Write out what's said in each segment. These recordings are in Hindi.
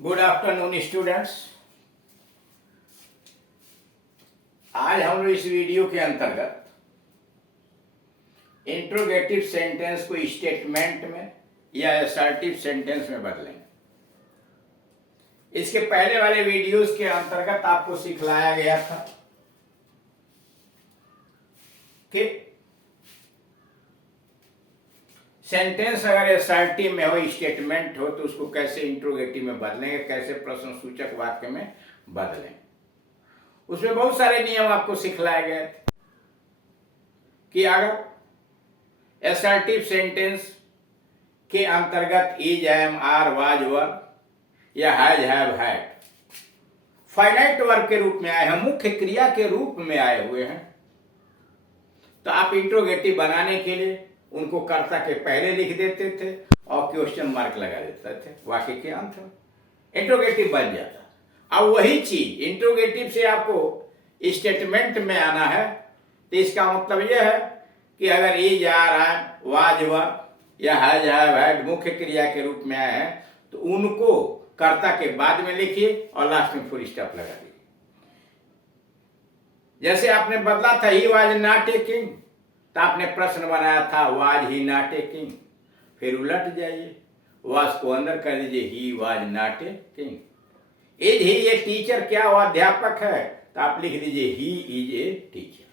Good afternoon students. आज हम लोग इस वीडियो के अंतर्गत इंट्रोगेटिव सेंटेंस को स्टेटमेंट में या असर्टिव सेंटेंस में बदलेंगे। इसके पहले वाले वीडियोस के अंतर्गत आपको सिखलाया गया था कि सेंटेंस अगर असर्टिव में हो, स्टेटमेंट हो, तो उसको कैसे इंट्रोगेटिव में बदलेंगे, कैसे प्रश्न सूचक वाक्य में बदलेंगे। उसमें बहुत सारे नियम आपको सिखलाए गए थे कि अगर असर्टिव सेंटेंस के अंतर्गत इज, एम, आर, वाज, वर या has, have, had finite verb के रूप में आए हैं, मुख्य क्रिया के रूप में आए हुए हैं, तो आप इंट्रोगेटिव बनाने के लिए उनको कर्ता के पहले लिख देते थे और क्वेश्चन मार्क लगा देते थे, वाक्य के अंत में इंट्रोगेटिव बन जाता। अब वही चीज इंट्रोगेटिव से आपको स्टेटमेंट में आना है, तो इसका मतलब यह है कि अगर इज, आर, एम, वाज, वर या हैज, हैव, हैड मुख्य क्रिया के रूप में आए हैं, तो उनको कर्ता के बाद में लिखिए और लास्ट में फुल स्टॉप लगा दीजिए। जैसे आपने बदला था ही वाज नॉट ए किंग, तो आपने प्रश्न बनाया था was he not a king, फिर उलट जाइए, वाज को अंदर कर दीजिए, ही was not a king. Is he a teacher, क्या वो अध्यापक है, तो आप लिख दीजिए ही इज ए टीचर।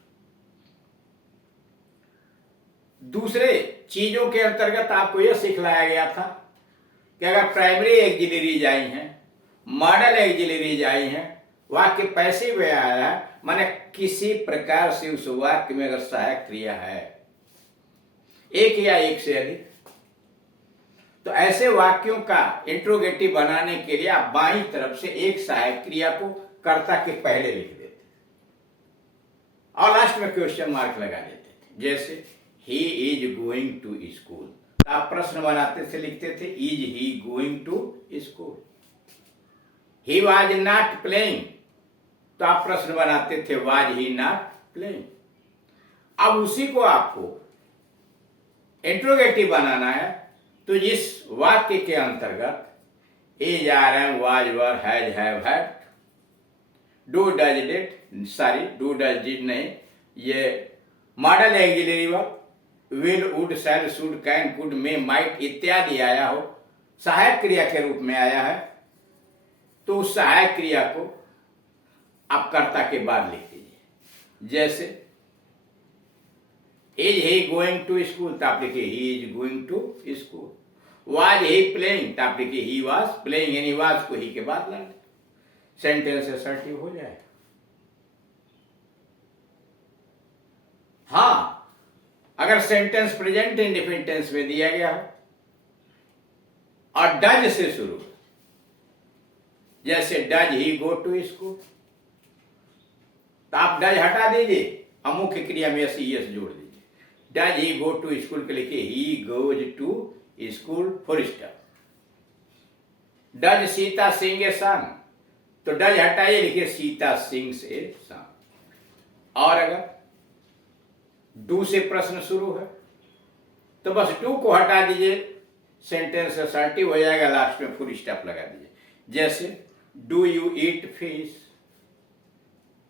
दूसरे चीजों के अंतर्गत आपको यह सिखलाया गया था कि अगर प्राइमरी एक्सिलरीज आई हैं, मॉडल एक्सिलरीज आई हैं, वाक्य पैसिव में आया है, माने किसी प्रकार से उस वाक्य में अगर सहायक क्रिया है, एक या एक से अधिक, तो ऐसे वाक्यों का इंट्रोगेटिव बनाने के लिए आप बाईं तरफ से एक सहायक क्रिया को कर्ता के पहले लिख देते और लास्ट में क्वेश्चन मार्क लगा देते थे। जैसे he is going to school, आप प्रश्न बनाते थे, लिखते थे is he going to school. He was not playing, तो आप प्रश्न बनाते थे वाज ही नॉट प्लेइंग। अब उसी को आपको इंट्रोगेटिव बनाना है, तो जिस वाक्य के अंतर्गत is, are, am, was, were, has, have, had, do, does, did, do, does, did नहीं, ये modal auxiliary verb will, would, shall, should, can, could, may, might इत्यादि आया हो, सहायक क्रिया के रूप में आया है, तो उस सहायक क्रिया को आप कर्ता के बाद लिख दीजिए। जैसे is he going to school, तो आप लिखिए he is going to school. Was he playing, तो आप लिखिए ही वाज प्लेइंग, यानी वाज को ही के बाद ला, सेंटेंस असर्टिव हो जाए। हाँ, अगर सेंटेंस प्रेजेंट इंडेफिनिट टेंस में दिया गया हो और डज से शुरू, जैसे does he go to school, तो आप डज हटा दीजिए और मुख्य क्रिया में एस जोड़ दीजिए। Does he go to school के लिखिए he goes to school, full stop. Does Sita sing a song, तो डज हटाइए, लिखिए सीता सिंग्स ए सॉन्ग। और अगर डू से प्रश्न शुरू है, तो बस डू को हटा दीजिए, सेंटेंस असर्टिव हो जाएगा, लास्ट में फुल स्टॉप लगा दीजिए। जैसे do you eat fish,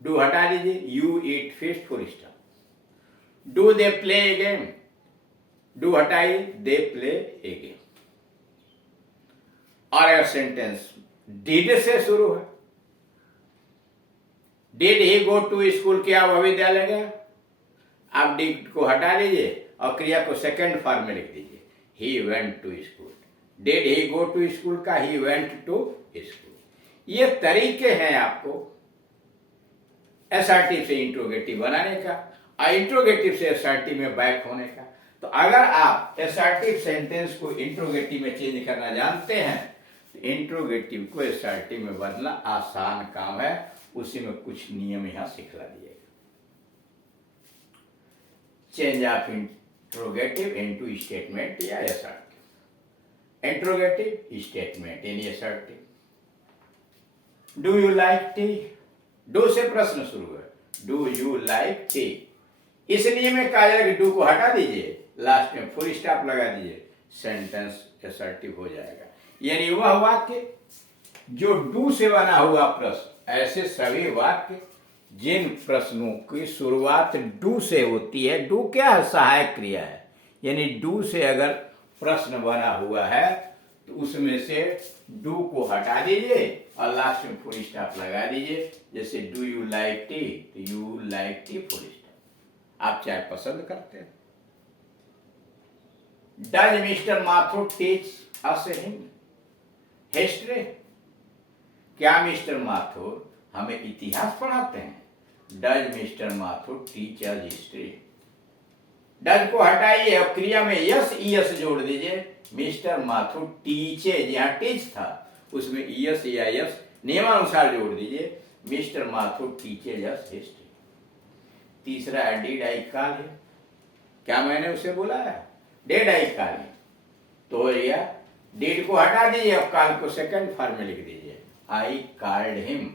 do हटा दीजिए, you eat fish, full stop. Do they play A game, do हटाइए, दे प्ले ए गेम। और अगर सेंटेंस डिड से शुरू है, did he go to school, क्या वह विद्यालय गया, आप डिड को हटा दीजिए और क्रिया को सेकंड फॉर्म में लिख दीजिए, he went to school. Did he go to school का ही वेंट टू स्कूल। ये तरीके हैं आपको असर्टिव से इंट्रोगेटिव बनाने का और इंट्रोगेटिव से असर्टिव में बैक होने का। तो अगर आप असर्टिव सेंटेंस को इंट्रोगेटिव में चेंज करना जानते हैं, तो इंट्रोगेटिव को असर्टिव में बदलना आसान काम है। उसी में कुछ नियम यहां सिखला दिए। Change of interrogative into statement या असर्टिव। इंट्रोगेटिव स्टेटमेंट यानी assertive. Do you like T, do से प्रश्न शुरू है, डू यू लाइक टी, इसलिए मैं कहा जाएगा कि डू को हटा दीजिए, लास्ट में फुल स्टॉप लगा दीजिए, सेंटेंस असर्टिव हो जाएगा। यानी वह वाक्य जो डू से बना हुआ प्रश्न, ऐसे सभी वाक्य जिन प्रश्नों की शुरुआत डू से होती है, डू क्या है, सहायक क्रिया है, यानी डू से अगर प्रश्न बना हुआ है तो उसमें से डू को हटा दीजिए और लास्ट में फुल स्टॉप लगा दीजिए। जैसे डू यू लाइक टी, तो you like T full stop. आप चाय पसंद करते हैं। Does mister Mathur teach us history? क्या मिस्टर माथुर हमें इतिहास पढ़ाते हैं? Does mister Mathur teach us history? Does को हटाइए और क्रिया में यस ईएस जोड़ दीजिए। मिस्टर माथुर टीचेज, यहाँ टीच था उसमें ईएस या यस नियमानुसार जोड़ दीजिए। Mister Mathur teaches us history. तीसरा है डिड आई कॉल हिम? क्या मैंने उसे बोला है? डिड आई कॉल हिम, तो हो गया डिड को हटा दीजिए और कॉल को सेकंड फॉर्म में लिख दीजिए। I called him.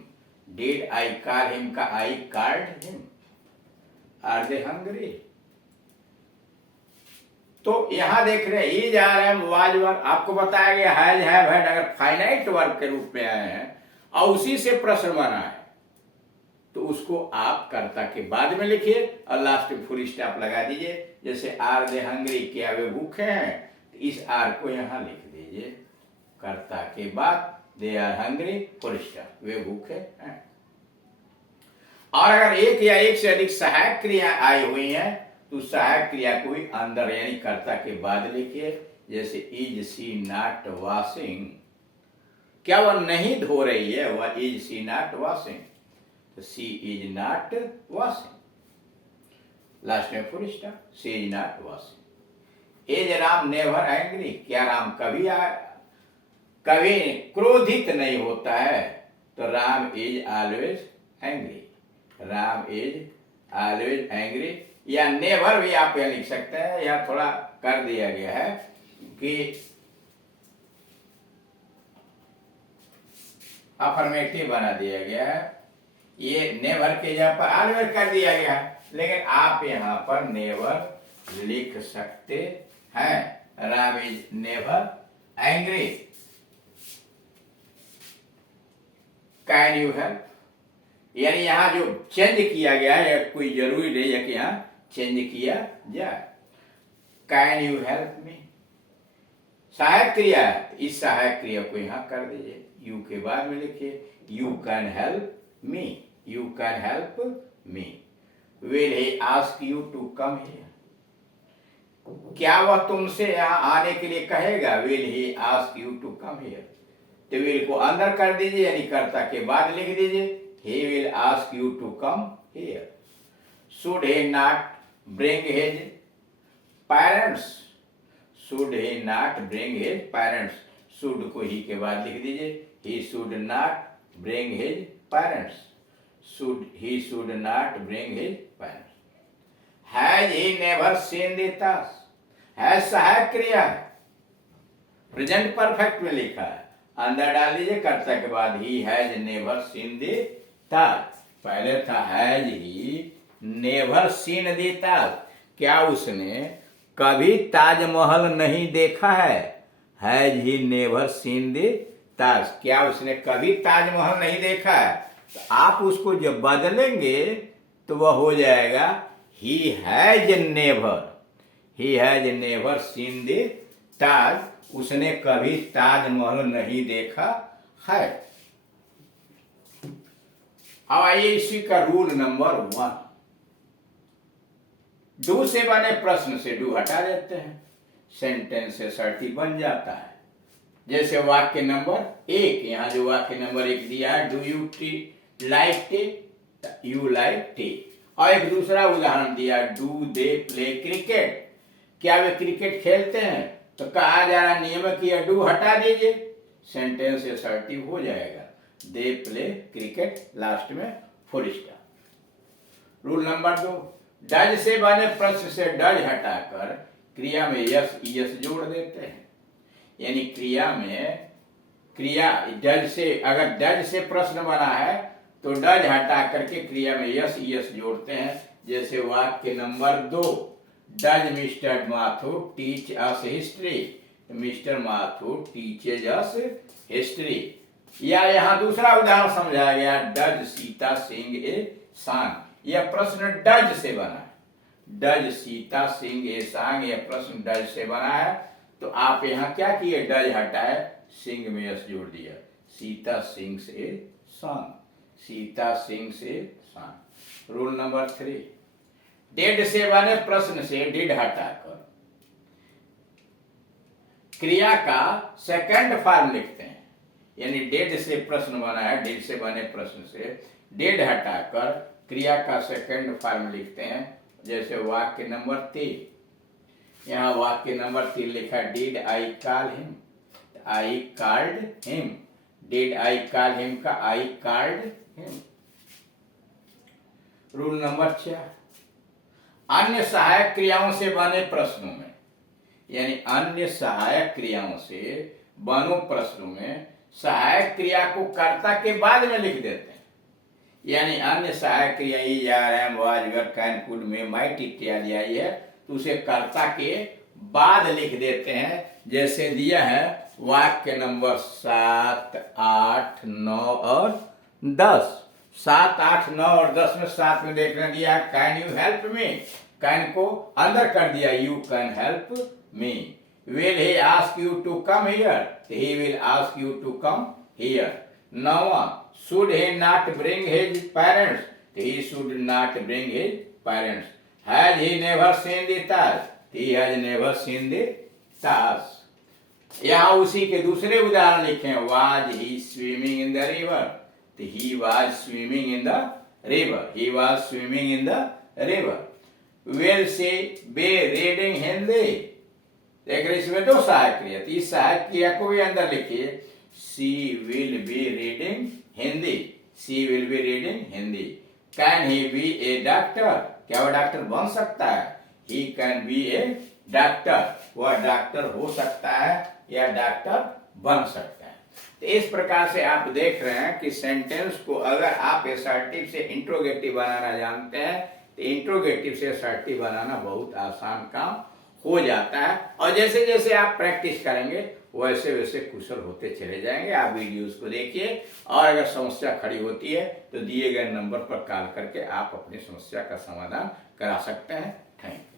Did I call him का I called him. Are they hungry? तो यहां देख रहे हैं is are am was were, आपको बताया गया हैज हैव हैड अगर फाइनाइट वर्ब के रूप में आए हैं और उसी से प्रश्न बना है तो उसको आप कर्ता के बाद में लिखिए और लास्ट में फुल स्टॉप लगा दीजिए। जैसे आर दे हंग्री, क्या वे भूखे हैं, तो इस आर को यहां लिख दीजिए कर्ता के बाद, they are hungry full stop, वे भूखे हैं। और अगर एक या एक से अधिक सहायक क्रिया आई हुई हैं तो सहायक क्रिया को भी अंदर यानी कर्ता के बाद लिखिए। जैसे इज सी नॉट वॉशिंग, क्या वह नहीं धो रही है, वह इज सी नॉट वॉशिंग, तो she is not washing, last में full stop, she is not washing. Is Ram never angry? क्या राम कभी क्रोधित नहीं होता है, तो Ram is always angry, Ram is always angry. या नेवर भी आप यह लिख सकते हैं, यह थोड़ा कर दिया गया है कि अफर्मेटिव बना दिया गया है, ये नेवर के जगह पर ऑलवेज कर दिया गया है, लेकिन आप यहां पर नेवर लिख सकते हैं। Ram is never angry. Can you help? यानी यहां जो चेंज किया गया है, कोई जरूरी नहीं है कि यहां चेंज किया जाए। कैन यू हेल्प मी? सहायक क्रिया है, इस सहायक क्रिया को यहां कर दीजिए, यू के बाद में लिखिए you can help me, you can help me. Will he ask you to come here? क्या वह तुमसे यहां आने के लिए कहेगा? Will he ask you to come here, तो विल को अंदर कर दीजिए यानी कर्ता के बाद लिख दीजिए he will ask you to come here. Should he not bring his parents? Should he not bring his parents? Should को ही के बाद लिख दीजिए, he should not bring his parents. He should not bring his parents. Has he never seen the task? Has सहायक क्रिया है, प्रेजेंट परफेक्ट में लिखा है, अंदर डाल दीजिए कर्ता के बाद he has never seen the task। पहले था has he never seen the Taj, क्या उसने कभी ताजमहल नहीं देखा है? Has he never seen the Taj, क्या उसने कभी ताजमहल नहीं देखा है? तो आप उसको जब बदलेंगे तो वह हो जाएगा he has never seen the Taj, उसने कभी ताजमहल नहीं देखा है। अब आइए इसी का रूल नंबर 1, डू से बने प्रश्न से डू हटा देते हैं, सेंटेंस असर्टिव बन जाता है। जैसे वाक्य नंबर 1, यहां जो वाक्य नंबर 1 दिया है, do you like T, you like T. और एक दूसरा उदाहरण दिया, डू दे प्ले क्रिकेट, क्या वे क्रिकेट खेलते हैं? तो कहा जा रहा नियम किया डू हटा दीजिए, सेंटेंस असर्टिव हो जाएगा, दे प्ले क्रिकेट, लास्ट में full stop. Rule number 2, does से बने प्रश्न से डज हटाकर क्रिया में यस ईएस जोड़ देते हैं। यानी क्रिया डज से, अगर डज से प्रश्न बना है तो डज हटा करके क्रिया में यस ईएस जोड़ते हैं। जैसे वाक्य number 2, does mister Mathur teach us history, mister Mathur teaches us history. या यहाँ दूसरा उदाहरण समझाया गया, does Sita sing a song. यह प्रश्न डज से बना है, does Sita sing a song, यह प्रश्न डज से बना है। तो आप यहाँ क्या किए, डज हटाए, सिंग में एस जोड़ दिया, Sita sings a song, Sita sings a song. Rule number 3, dead से बने प्रश्न से डिड हटाकर क्रिया का सेकंड फॉर्म लिखते हैं। यानी डेड से प्रश्न बना है, डेड से बने प्रश्न से डेड हटाकर क्रिया का सेकंड फॉर्म लिखते हैं। जैसे वाक्य नंबर 3, यहाँ वाक्य नंबर 3 लिखा, did I call him, I called him, did I call him का I called him. Rule number 4, अन्य सहायक क्रियाओं से बने प्रश्नों में, यानी अन्य सहायक क्रियाओं से बनो प्रश्नों में सहायक क्रिया को कर्ता के बाद में लिख देते हैं। यानी अन्य सहायक क्रिया are, am, was, were, can, could, may, might इत्यादि आई है, तो उसे कर्ता के बाद लिख देते हैं। जैसे दिया है वाक्य नंबर 7, 8, 9 और 10। 7, 8, 9 और 10 में 7 में देखने दिया, can you help me, can को अंदर कर दिया, you can help me. Will he ask you to come here, he will ask you to come here. 9, should he not bring his parents, he should not bring his parents. Has he never seen the Taj, he has never seen the Taj. यहाँ उसी के दूसरे उदाहरण लिखे, was he swimming in the river, he was swimming in the river, he was swimming in the river। will she be reading Hindi, देख रहे इसमें दो सहायक क्रिया, तो इस सहायक क्रिया को भी अंदर लिखिए, she will be reading Hindi, she will be reading Hindi। can he be a doctor, क्या वह डॉक्टर बन सकता है, he can be a doctor, वह डॉक्टर हो सकता है या डॉक्टर बन सकता है। तो इस प्रकार से आप देख रहे हैं कि सेंटेंस को अगर आप असर्टिव से इंट्रोगेटिव बनाना जानते हैं तो इंट्रोगेटिव से असर्टिव बनाना बहुत आसान काम हो जाता है। और जैसे जैसे आप प्रैक्टिस करेंगे वैसे वैसे कुशल होते चले जाएंगे। आप वीडियोस को देखिए और अगर समस्या खड़ी होती है तो दिए गए नंबर पर कॉल करके आप अपनी समस्या का समाधान करा सकते हैं। Thank you.